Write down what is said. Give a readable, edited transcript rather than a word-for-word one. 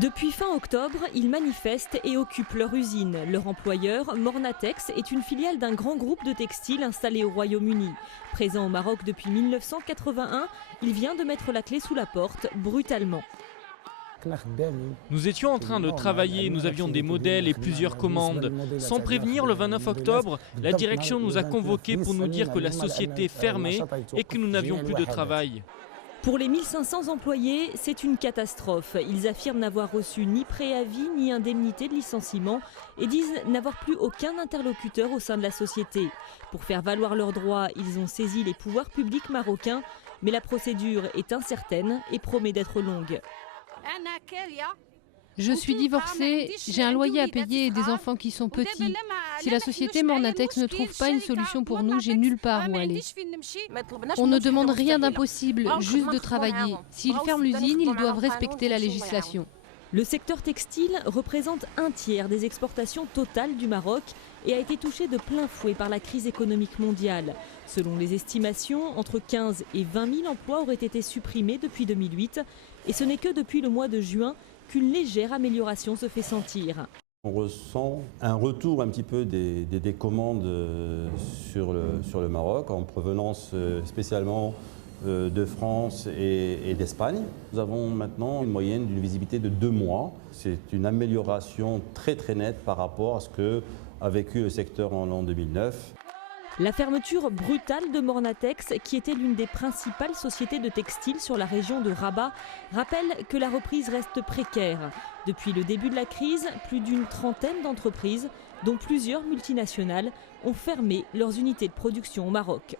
Depuis fin octobre, ils manifestent et occupent leur usine. Leur employeur, Mornatex, est une filiale d'un grand groupe de textiles installé au Royaume-Uni. Présent au Maroc depuis 1981, il vient de mettre la clé sous la porte, brutalement. Nous étions en train de travailler, nous avions des modèles et plusieurs commandes. Sans prévenir, le 29 octobre, la direction nous a convoqués pour nous dire que la société fermait et que nous n'avions plus de travail. Pour les 1500 employés, c'est une catastrophe. Ils affirment n'avoir reçu ni préavis ni indemnité de licenciement et disent n'avoir plus aucun interlocuteur au sein de la société. Pour faire valoir leurs droits, ils ont saisi les pouvoirs publics marocains, mais la procédure est incertaine et promet d'être longue. Je suis divorcée, j'ai un loyer à payer et des enfants qui sont petits. Si la société Mornatex ne trouve pas une solution pour nous, j'ai nulle part où aller. On ne demande rien d'impossible, juste de travailler. S'ils ferment l'usine, ils doivent respecter la législation. Le secteur textile représente un tiers des exportations totales du Maroc et a été touché de plein fouet par la crise économique mondiale. Selon les estimations, entre 15 et 20 000 emplois auraient été supprimés depuis 2008 et ce n'est que depuis le mois de juin qu'une légère amélioration se fait sentir. On ressent un retour un petit peu des commandes sur le Maroc, en provenance spécialement de France et d'Espagne. Nous avons maintenant une moyenne d'une visibilité de 2 mois. C'est une amélioration très nette par rapport à ce qu'a vécu le secteur en l'an 2009. La fermeture brutale de Mornatex, qui était l'une des principales sociétés de textile sur la région de Rabat, rappelle que la reprise reste précaire. Depuis le début de la crise, plus d'une trentaine d'entreprises, dont plusieurs multinationales, ont fermé leurs unités de production au Maroc.